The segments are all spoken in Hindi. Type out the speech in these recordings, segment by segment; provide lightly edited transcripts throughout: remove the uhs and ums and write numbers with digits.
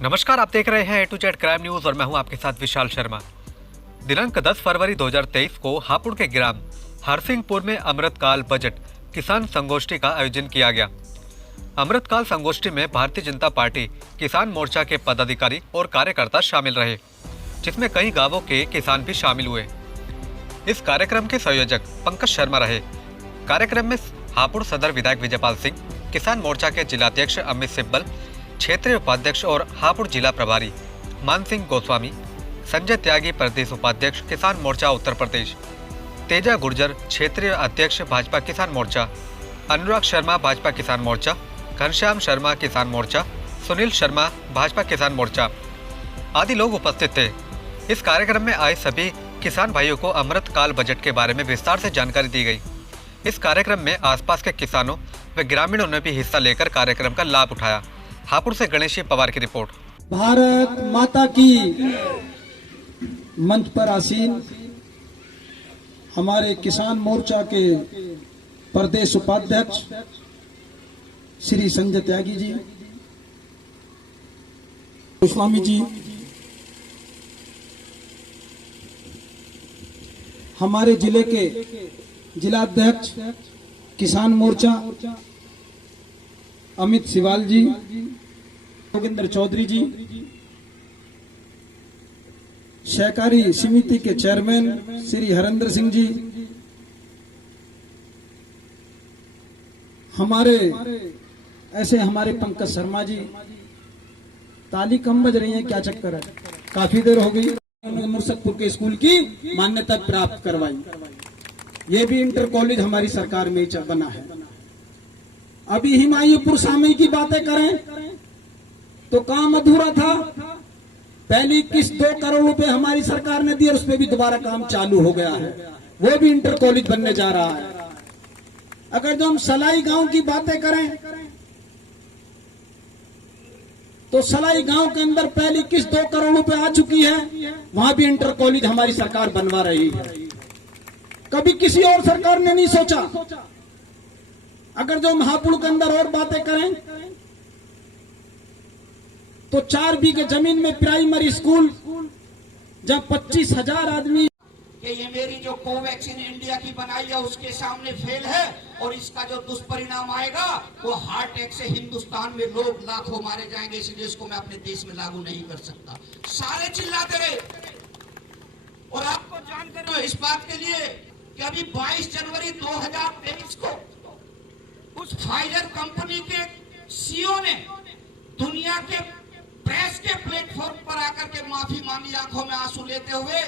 नमस्कार, आप देख रहे हैं A to Z crime news और मैं हूं आपके साथ विशाल शर्मा। दिनांक 10 फरवरी 2023 को हापुड़ के ग्राम हरसिंहपुर में अमृतकाल बजट किसान संगोष्ठी का आयोजन किया गया। अमृतकाल संगोष्ठी में भारतीय जनता पार्टी किसान मोर्चा के पदाधिकारी और कार्यकर्ता शामिल रहे, जिसमें कई गांवों के किसान भी शामिल हुए। इस कार्यक्रम के संयोजक पंकज शर्मा रहे। कार्यक्रम में हापुड़ सदर विधायक विजयपाल सिंह, किसान मोर्चा के जिलाध्यक्ष अमित सिब्बल, क्षेत्रीय उपाध्यक्ष और हापुड़ जिला प्रभारी मान सिंह गोस्वामी, संजय त्यागी प्रदेश उपाध्यक्ष किसान मोर्चा उत्तर प्रदेश, तेजा गुर्जर क्षेत्रीय अध्यक्ष भाजपा किसान मोर्चा, अनुराग शर्मा भाजपा किसान मोर्चा, घनश्याम शर्मा किसान मोर्चा, सुनील शर्मा भाजपा किसान मोर्चा आदि लोग उपस्थित थे। इस कार्यक्रम में आए सभी किसान भाइयों को अमृतकाल बजट के बारे में विस्तार से जानकारी दी गई। इस कार्यक्रम में आसपास के किसानों व ग्रामीणों ने भी हिस्सा लेकर कार्यक्रम का लाभ उठाया। हापुड़ से गणेश पवार की रिपोर्ट। भारत माता की मंच पर आसीन हमारे किसान मोर्चा के प्रदेश उपाध्यक्ष श्री संजय त्यागी जी, गोस्वामी जी, हमारे जिले के जिलाध्यक्ष किसान मोर्चा अमित सिवाल जी, योगेंद्र चौधरी जी, सहकारी समिति के चेयरमैन श्री हरेंद्र सिंह जी, हमारे पंकज शर्मा जी। ताली कम बज रही है, क्या चक्कर है? काफी देर हो गई। मुर्शदपुर के स्कूल की मान्यता प्राप्त करवाई। ये भी इंटर कॉलेज हमारी सरकार में ही बना है। अभी हिमायूपुर सामई की बातें करें तो काम अधूरा था। पहली किस्त 2 करोड़ रुपए हमारी सरकार ने दिए, उस पर भी दोबारा काम चालू हो गया है। वो भी इंटर कॉलेज बनने जा रहा है। अगर जो हम सलाई गांव की बातें करें तो सलाई गांव के अंदर पहली किस्त 2 करोड़ रुपए आ चुकी है। वहां भी इंटर कॉलेज हमारी सरकार बनवा रही है। कभी किसी और सरकार ने नहीं सोचा। अगर जो हम हापुड़ के अंदर और बातें करें तो 4 बीघे जमीन में प्राइमरी स्कूल, जब 25,000 आदमी कि ये मेरी जो कोवैक्सीन इंडिया की बनाई है उसके सामने फेल है और इसका जो दुष्परिणाम आएगा वो हार्ट अटैक से हिंदुस्तान में लोग लाखों मारे जाएंगे, इसलिए इसको मैं अपने देश में लागू नहीं कर सकता। सारे चिल्लाते रहे। और आपको जानकर हो इस बात के लिए कि अभी 22 जनवरी 2023 को उस फाइजर कंपनी के सीईओ ने दुनिया के प्रेस के प्लेटफॉर्म पर आकर के माफी मांगी, आंखों में आंसू लेते हुए,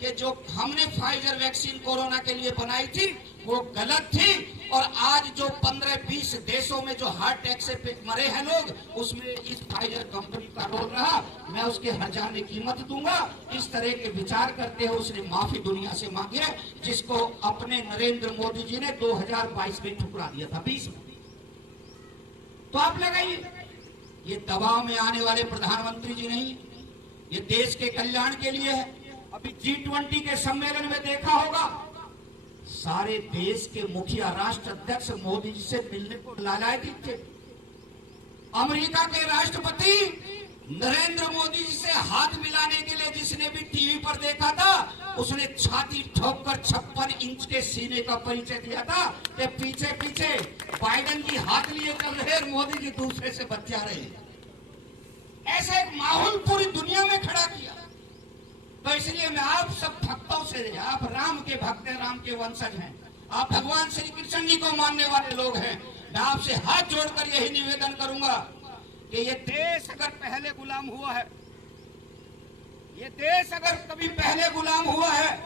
कि जो हमने फाइजर वैक्सीन कोरोना के लिए बनाई थी वो गलत थी। और आज जो 15-20 देशों में जो हार्ट अटैक से मरे हैं लोग, उसमें इस फाइजर कंपनी का रोल रहा। मैं उसके हर जाने कीमत दूंगा। इस तरह के विचार करते हुए उसने माफी दुनिया से मांगी है, जिसको अपने नरेंद्र मोदी जी ने 2022 में ठुकरा दिया था 20 में। तो आप लगाइए, ये दबाव में आने वाले प्रधानमंत्री जी नहीं, ये देश के कल्याण के लिए है। अभी G20 के सम्मेलन में देखा होगा, सारे देश के मुखिया राष्ट्र अध्यक्ष मोदी जी से मिलने को लालायित थे। अमेरिका के राष्ट्रपति नरेंद्र मोदी जी से हाथ मिलाने के लिए जिसने भी टीवी पर देखा था, उसने छाती ठोककर 56 इंच के सीने का परिचय दिया था कि पीछे पीछे बाइडेन जी हाथ लिए चल रहे, मोदी जी दूसरे से बचा रहे। ऐसा एक माहौल पूरी दुनिया में खड़ा किया। तो इसलिए मैं आप सब भक्तों से, आप राम के भक्त हैं, राम के वंशज हैं, आप भगवान श्री कृष्ण जी को मानने वाले लोग हैं, मैं आपसे हाथ जोड़कर यही निवेदन करूंगा कि ये देश अगर पहले गुलाम हुआ है, ये देश अगर कभी पहले गुलाम हुआ है,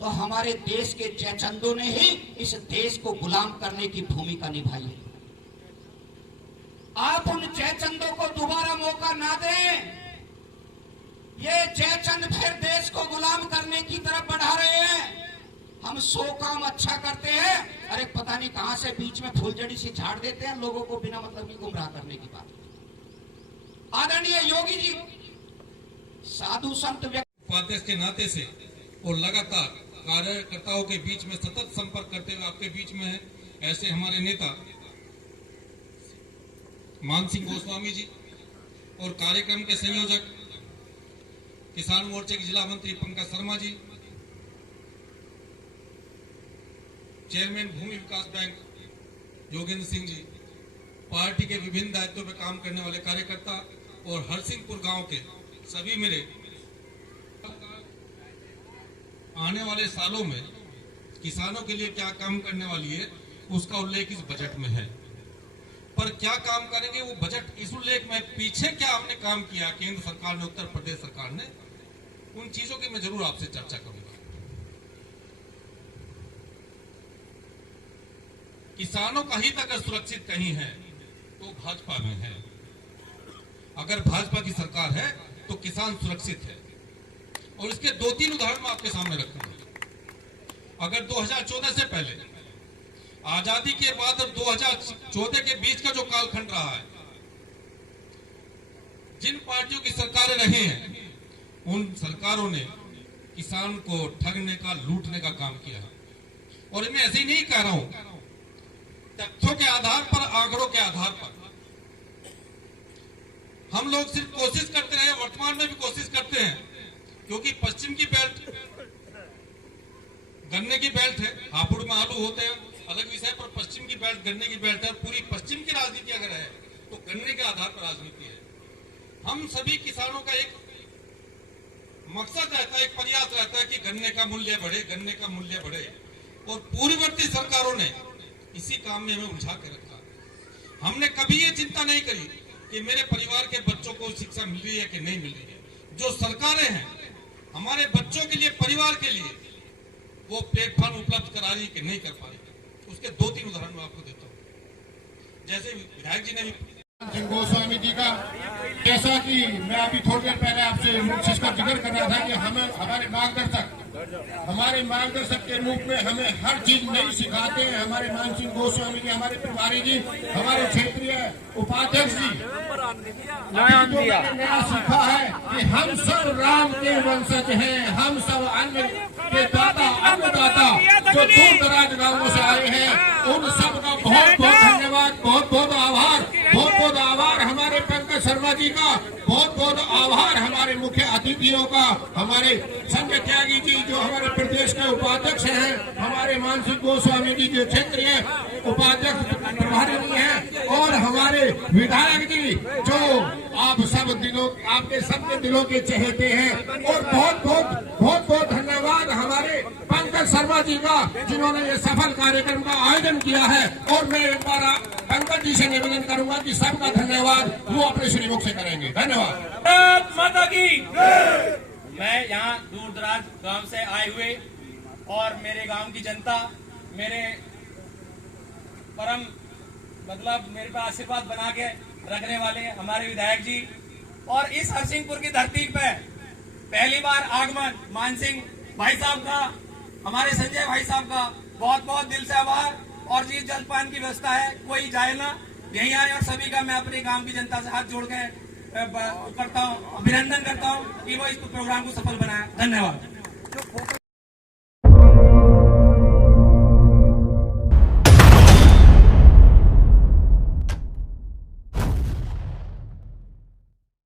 तो हमारे देश के जयचंदों ने ही इस देश को गुलाम करने की भूमिका निभाई है। आप उन जयचंदों को दोबारा मौका ना दें। ये जयचंद फिर देश को गुलाम करने की तरफ बढ़ा रहे हैं। हम 100 काम अच्छा करते हैं, अरे पता नहीं कहां से बीच में फुलझड़ी सी झाड़ देते हैं, लोगों को बिना मतलब की गुमराह करने की बात। आदरणीय योगी जी साधु संत उपाध्यक्ष के नाते से और लगातार कार्यकर्ताओं के बीच में सतत संपर्क करते हुए आपके बीच में है, ऐसे हमारे नेता मान सिंह गोस्वामी जी, और कार्यक्रम के संयोजक किसान मोर्चे के जिला मंत्री पंकज शर्मा जी, चेयरमैन भूमि विकास बैंक योगेंद्र सिंह जी, पार्टी के विभिन्न दायित्वों में काम करने वाले कार्यकर्ता और हरसिंहपुर गांव के सभी मेरे, आने वाले सालों में किसानों के लिए क्या काम करने वाली है उसका उल्लेख इस बजट में है। पर क्या काम करेंगे वो बजट इस उल्लेख में पीछे क्या हमने काम किया केंद्र सरकार ने, उत्तर प्रदेश सरकार ने, उन चीजों की मैं जरूर आपसे चर्चा करूंगा। किसानों का हित अगर सुरक्षित कहीं है तो भाजपा में है। अगर भाजपा की सरकार है तो किसान सुरक्षित है। और इसके 2-3 उदाहरण मैं आपके सामने रखूंगा। अगर 2014 से पहले, आजादी के बाद और 2014 के बीच का जो कालखंड रहा है, जिन पार्टियों की सरकारें रही हैं, उन सरकारों ने किसान को ठगने का, लूटने का काम किया। और मैं ऐसे ही नहीं कह रहा हूं, तथ्यों के आधार पर, आंकड़ों के आधार पर हम लोग सिर्फ कोशिश करते रहे, वर्तमान में भी कोशिश करते हैं, क्योंकि पश्चिम की बेल्ट गन्ने की बेल्ट है, हापुड़ में आलू होते हैं अलग विषय, पर पश्चिम की बेल्ट गन्ने की बेल्ट है। पूरी पश्चिम की राजनीति अगर है तो गन्ने के आधार पर राजनीति है। हम सभी किसानों का एक मकसद रहता है, एक प्रयास रहता है कि गन्ने का मूल्य बढ़े, गन्ने का मूल्य बढ़े। और पूर्ववर्ती सरकारों ने इसी काम में हमें उलझा के रखा। हमने कभी ये चिंता नहीं करी कि मेरे परिवार के बच्चों को शिक्षा मिल रही है कि नहीं मिल रही है। जो सरकारें हैं हमारे बच्चों के लिए, परिवार के लिए, वो प्लेटफॉर्म उपलब्ध करा रही है कि नहीं कर पा रही। उसके 2-3 उदाहरण मैं आपको देता हूँ। जैसे विधायक जी ने भी गोस्वामी जी का, जैसा कि मैं अभी थोड़ी देर पहले आपसे जिसका जिक्र कर रहा था कि हमें हमारे मार्गदर्शक के रूप में हमें हर चीज नई सिखाते हैं हमारे मान सिंह गोस्वामी जी, हमारे प्रभारी जी, हमारे क्षेत्रीय उपाध्यक्ष जी। नया सीखा है कि हम सब राम के वंशज हैं, हम सब अन्न के दाता, अन्नदाता जो दूर दराज गांवों से आए हैं, उन सब का बहुत बहुत धन्यवाद, बहुत बहुत आभार, बहुत बहुत आभार हमारे पंकज शर्मा जी का, बहुत बहुत आभार हमारे मुख्य अतिथियों का, हमारे संजय त्यागी जी जो हमारे प्रदेश के उपाध्यक्ष हैं, हमारे मान सिंह गोस्वामी जी जो क्षेत्रीय उपाध्यक्ष प्रभारी जी हैं, और हमारे विधायक जी जो आप सब दिलों, आपके सबके दिलों के चहेते हैं। और बहुत बहुत धन्यवाद हमारे पंकज शर्मा जी का जिन्होंने ये सफल कार्यक्रम का आयोजन किया है। और मैं एक बार पंकज जी से निवेदन करूंगा कि सबका धन्यवाद वो अपने श्रीमुख से करेंगे। धन्यवाद। भारत माता की। मैं यहाँ दूर दराज गांव से आए हुए और मेरे गांव की जनता, मेरे परम मेरे पे आशीर्वाद बना के रखने वाले हमारे विधायक जी, और इस हरसिंहपुर की धरती पे पहली बार आगमन मानसिंह भाई साहब का, हमारे संजय भाई साहब का बहुत बहुत दिल से आभार। और जी जलपान की व्यवस्था है, कोई जाए ना, यहीं आए। और सभी का मैं अपने गांव की जनता से हाथ जोड़ के करता हूँ, अभिनंदन करता हूँ कि वो इस प्रोग्राम को सफल बनाया। धन्यवाद।